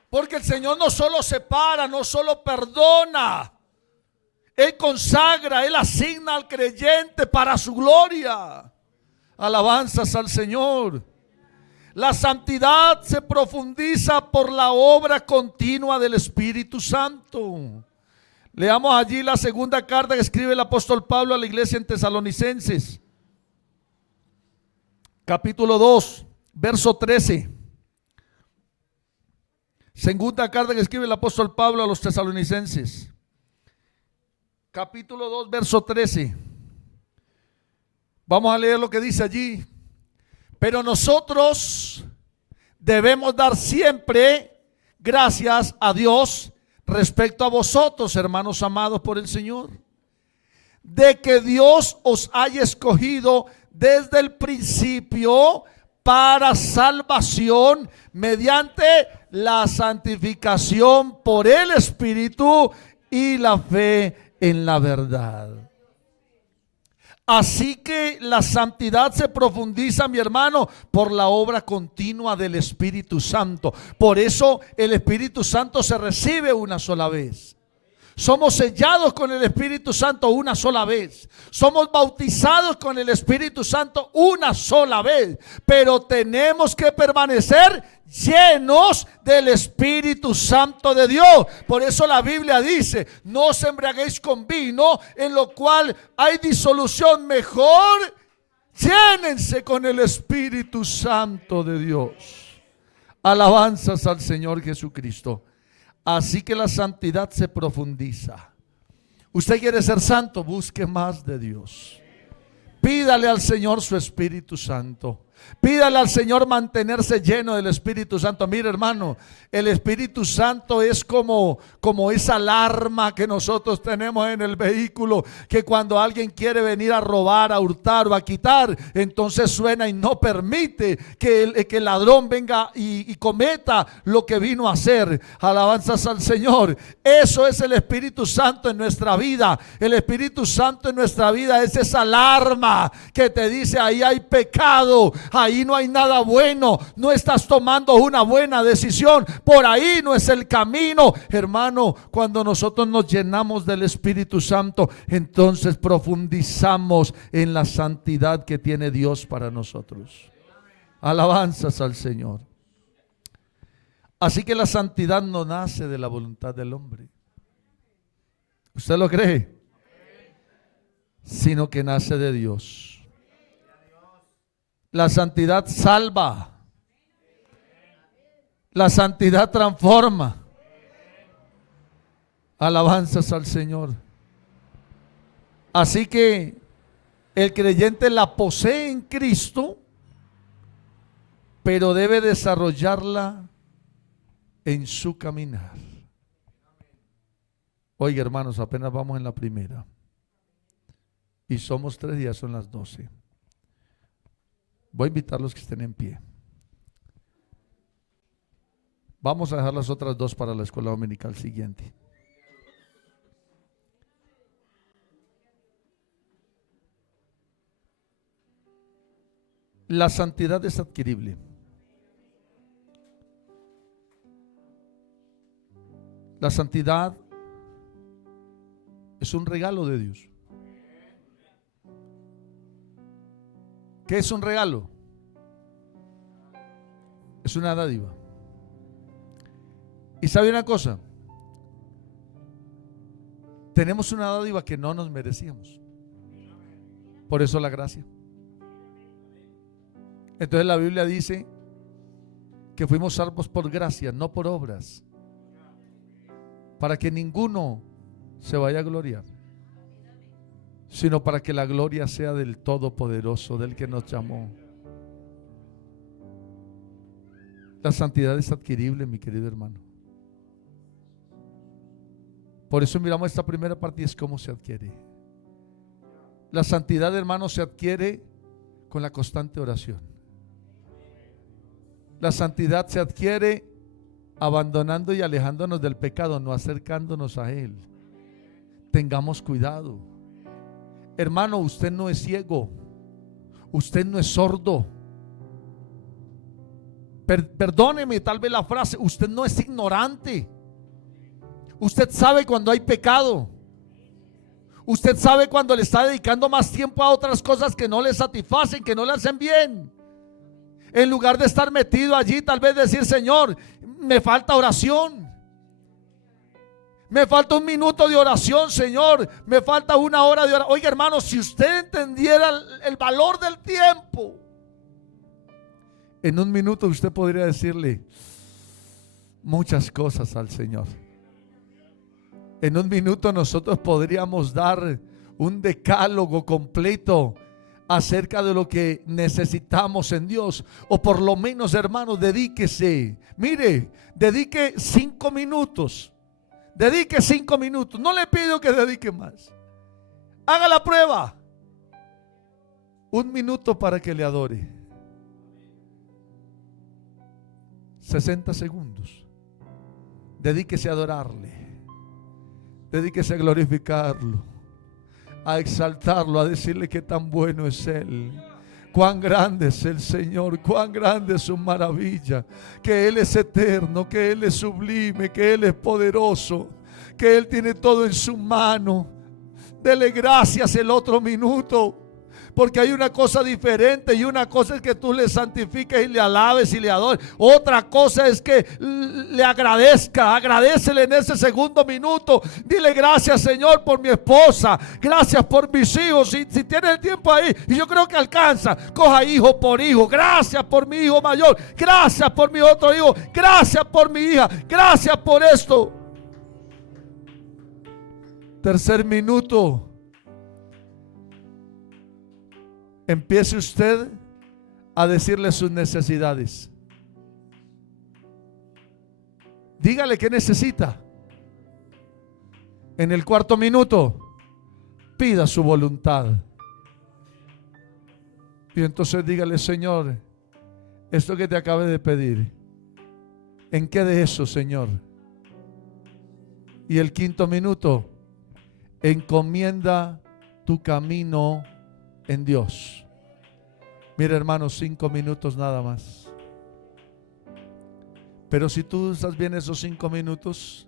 Porque el Señor no solo separa, no solo perdona, Él consagra, Él asigna al creyente para su gloria. Alabanzas al Señor. La santidad se profundiza por la obra continua del Espíritu Santo. Leamos allí la segunda carta que escribe el apóstol Pablo a la iglesia en Tesalonicenses, capítulo 2, verso 13. Segunda carta que escribe el apóstol Pablo a los tesalonicenses, capítulo 2, verso 13. Vamos a leer lo que dice allí. Pero nosotros debemos dar siempre gracias a Dios respecto a vosotros, hermanos amados por el Señor, de que Dios os haya escogido desde el principio para salvación mediante la santificación por el Espíritu y la fe en la verdad. Así que la santidad se profundiza, mi hermano, por la obra continua del Espíritu Santo. Por eso el Espíritu Santo se recibe una sola vez. Somos sellados con el Espíritu Santo una sola vez. Somos bautizados con el Espíritu Santo una sola vez. Pero tenemos que permanecer llenos del Espíritu Santo de Dios. Por eso la Biblia dice: no os embriaguéis con vino, en lo cual hay disolución. Mejor llénense con el Espíritu Santo de Dios. Alabanzas al Señor Jesucristo. Así que la santidad se profundiza. Usted quiere ser santo, busque más de Dios. Pídale al Señor su Espíritu Santo. Pídale al Señor mantenerse lleno del Espíritu Santo. Mire, hermano, el Espíritu Santo es como esa alarma que nosotros tenemos en el vehículo, que cuando alguien quiere venir a robar, a hurtar o a quitar, entonces suena y no permite que el ladrón venga y cometa lo que vino a hacer. Alabanzas al Señor. Eso es el Espíritu Santo en nuestra vida. El Espíritu Santo en nuestra vida es esa alarma que te dice: ahí hay pecado, ahí no hay nada bueno, no estás tomando una buena decisión, por ahí no es el camino. Hermano, cuando nosotros nos llenamos del Espíritu Santo, entonces profundizamos en la santidad que tiene Dios para nosotros. Alabanzas al Señor. Así que la santidad no nace de la voluntad del hombre. ¿Usted lo cree? Sino que nace de Dios. La santidad salva. La santidad transforma. Alabanzas al Señor. Así que el creyente la posee en Cristo, pero debe desarrollarla en su caminar. Oiga, hermanos, apenas vamos en la primera y somos 3 días, son las 12. Voy a invitar a los que estén en pie. Vamos a dejar las otras 2 para la escuela dominical siguiente. La santidad es adquirible. La santidad es un regalo de Dios. ¿Qué es un regalo? Es una dádiva. Y sabe una cosa, tenemos una dádiva que no nos merecíamos. Por eso la gracia. Entonces la Biblia dice que fuimos salvos por gracia, no por obras, para que ninguno se vaya a gloriar, sino para que la gloria sea del Todopoderoso, del que nos llamó. La santidad es adquirible, mi querido hermano. Por eso miramos esta primera parte y es cómo se adquiere. La santidad, hermano, se adquiere con la constante oración. La santidad se adquiere abandonando y alejándonos del pecado, no acercándonos a Él. Tengamos cuidado. Hermano, usted no es ciego, usted no es sordo. Perdóneme tal vez la frase, usted no es ignorante. Usted sabe cuando hay pecado. Usted sabe cuando le está dedicando más tiempo a otras cosas que no le satisfacen, que no le hacen bien. En lugar de estar metido allí, tal vez decir: Señor, me falta oración. Me falta 1 minuto de oración, Señor. Me falta 1 hora de oración. Oiga, hermano, si usted entendiera el valor del tiempo, en 1 minuto usted podría decirle muchas cosas al Señor. En 1 minuto nosotros podríamos dar un decálogo completo acerca de lo que necesitamos en Dios. O por lo menos, hermano, dedíquese. Mire, dedique 5 minutos. Dedique 5 minutos. No le pido que dedique más. Haga la prueba. 1 minuto para que le adore. 60 segundos. Dedíquese a adorarle. Dedíquese a glorificarlo, a exaltarlo, a decirle que tan bueno es Él. Cuán grande es el Señor, cuán grande es su maravilla, que Él es eterno, que Él es sublime, que Él es poderoso, que Él tiene todo en su mano. Dele gracias el otro minuto, porque hay una cosa diferente, y una cosa es que tú le santifiques y le alabes y le adores. Otra cosa es que le agradécele en ese segundo minuto. Dile gracias, Señor, por mi esposa, gracias por mis hijos. Si tiene el tiempo ahí, y yo creo que alcanza, coja hijo por hijo. Gracias por mi hijo mayor, gracias por mi otro hijo, gracias por mi hija, gracias por esto. Tercer minuto. Empiece usted a decirle sus necesidades. Dígale qué necesita. En el cuarto minuto, pida su voluntad. Y entonces dígale: Señor, esto que te acabé de pedir, ¿en qué de eso, Señor? Y el quinto minuto, encomienda tu camino en Dios. Mira, hermanos, 5 minutos nada más. Pero si tú usas bien esos 5 minutos,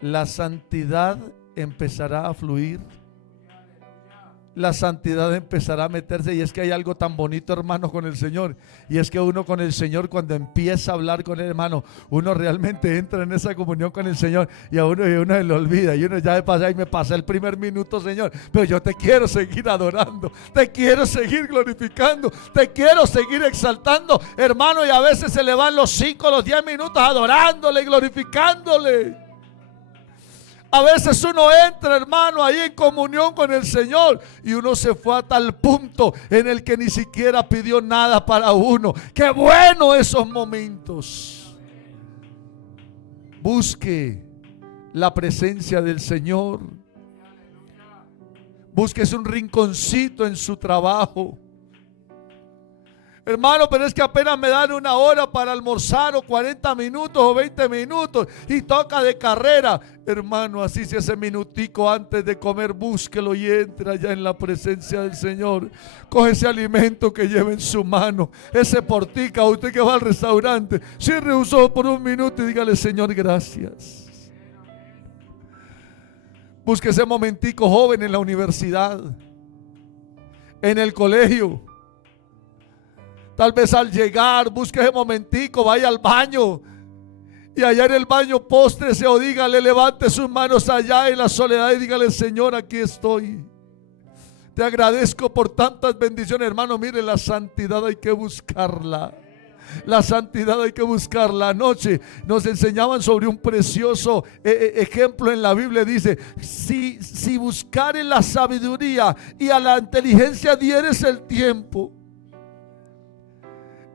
la santidad empezará a fluir. La santidad empezará a meterse. Y es que hay algo tan bonito, hermano, con el Señor. Y es que uno con el Señor, cuando empieza a hablar con él, hermano, uno realmente entra en esa comunión con el Señor. Y uno se le olvida. Y uno ya de pasar, y me pasa el primer minuto, Señor, pero yo te quiero seguir adorando, te quiero seguir glorificando, te quiero seguir exaltando, hermano. Y a veces se le van los 5, los 10 minutos adorándole y glorificándole. A veces uno entra, hermano, ahí en comunión con el Señor, y uno se fue a tal punto en el que ni siquiera pidió nada para uno. ¡Qué bueno esos momentos! Busque la presencia del Señor. Búsquese un rinconcito en su trabajo. Hermano, pero es que apenas me dan 1 hora para almorzar, o 40 minutos o 20 minutos, y toca de carrera. Hermano, así sea ese minutico antes de comer, búsquelo y entre allá en la presencia del Señor. Coge ese alimento que lleva en su mano, ese portica, usted que va al restaurante, cierre un ojo por 1 minuto y dígale: Señor, gracias. Busque ese momentico, joven, en la universidad, en el colegio. Tal vez al llegar, busque ese momentico, vaya al baño, y allá en el baño póstrese, o dígale, levante sus manos allá en la soledad y dígale: Señor, aquí estoy. Te agradezco por tantas bendiciones. Hermano, mire, la santidad hay que buscarla. La santidad hay que buscarla. Anoche nos enseñaban sobre un precioso ejemplo en la Biblia. Dice: si buscares la sabiduría y a la inteligencia dieres el tiempo.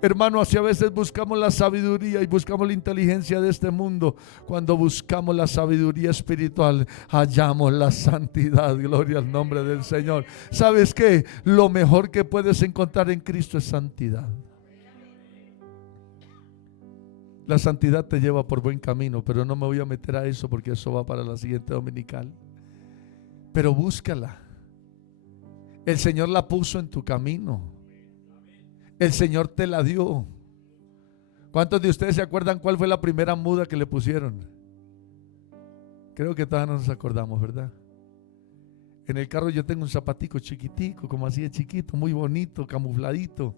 Hermano, así a veces buscamos la sabiduría y buscamos la inteligencia de este mundo. Cuando buscamos la sabiduría espiritual, hallamos la santidad. Gloria al nombre del Señor. ¿Sabes qué? Lo mejor que puedes encontrar en Cristo es santidad. La santidad te lleva por buen camino, pero no me voy a meter a eso porque eso va para la siguiente dominical. Pero búscala. El Señor la puso en tu camino. El Señor te la dio. ¿Cuántos de ustedes se acuerdan cuál fue la primera muda que le pusieron? Creo que todos nos acordamos, ¿verdad? En el carro yo tengo un zapatico chiquitico, como así de chiquito, muy bonito, camufladito.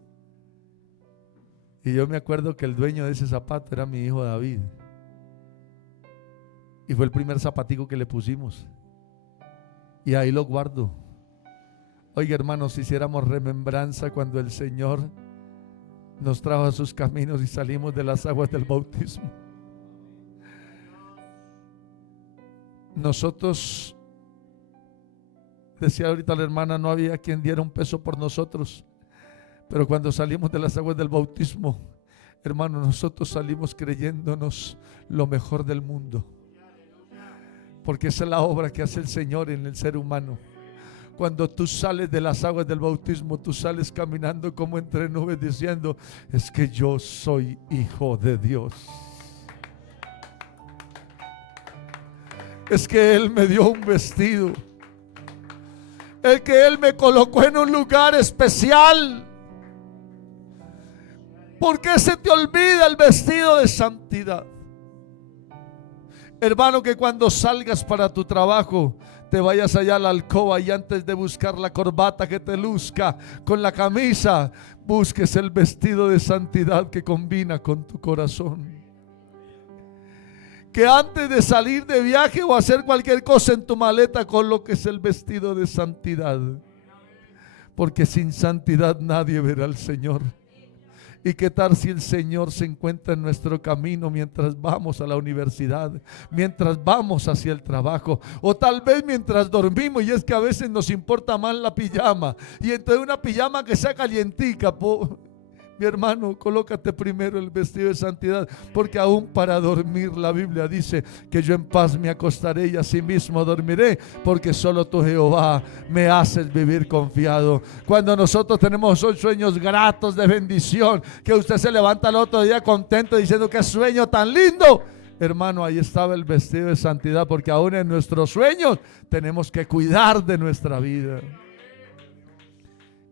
Y yo me acuerdo que el dueño de ese zapato era mi hijo David. Y fue el primer zapatico que le pusimos. Y ahí lo guardo. Oiga, hermanos, si hiciéramos remembranza cuando el Señor nos trajo a sus caminos y salimos de las aguas del bautismo. Nosotros, decía ahorita la hermana, no había quien diera un peso por nosotros. Pero cuando salimos de las aguas del bautismo, hermano, nosotros salimos creyéndonos lo mejor del mundo. Porque esa es la obra que hace el Señor en el ser humano. Cuando tú sales de las aguas del bautismo, tú sales caminando como entre nubes diciendo: es que yo soy hijo de Dios. Es que Él me dio un vestido. Es que Él me colocó en un lugar especial. ¿Por qué se te olvida el vestido de santidad? Hermano, que cuando salgas para tu trabajo, te vayas allá a la alcoba y antes de buscar la corbata que te luzca con la camisa, busques el vestido de santidad que combina con tu corazón. Que antes de salir de viaje o hacer cualquier cosa en tu maleta, coloques el vestido de santidad. Porque sin santidad nadie verá al Señor. ¿Y qué tal si el Señor se encuentra en nuestro camino mientras vamos a la universidad, mientras vamos hacia el trabajo, o tal vez mientras dormimos? Y es que a veces nos importa más la pijama, y entonces una pijama que sea calientica. Mi hermano, colócate primero el vestido de santidad, porque aún para dormir la Biblia dice que yo en paz me acostaré y asimismo dormiré, porque solo tú, Jehová, me haces vivir confiado. Cuando nosotros tenemos sueños gratos de bendición, que usted se levanta el otro día contento diciendo: qué sueño tan lindo. Hermano, ahí estaba el vestido de santidad, porque aún en nuestros sueños tenemos que cuidar de nuestra vida.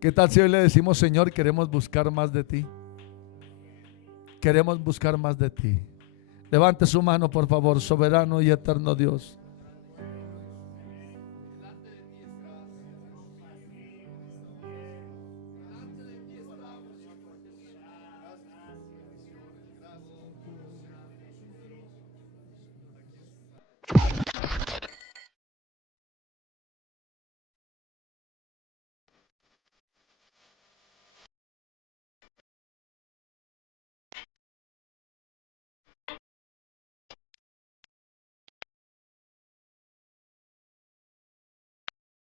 ¿Qué tal si hoy le decimos: Señor, queremos buscar más de ti? Queremos buscar más de ti. Levante su mano, por favor. Soberano y eterno Dios,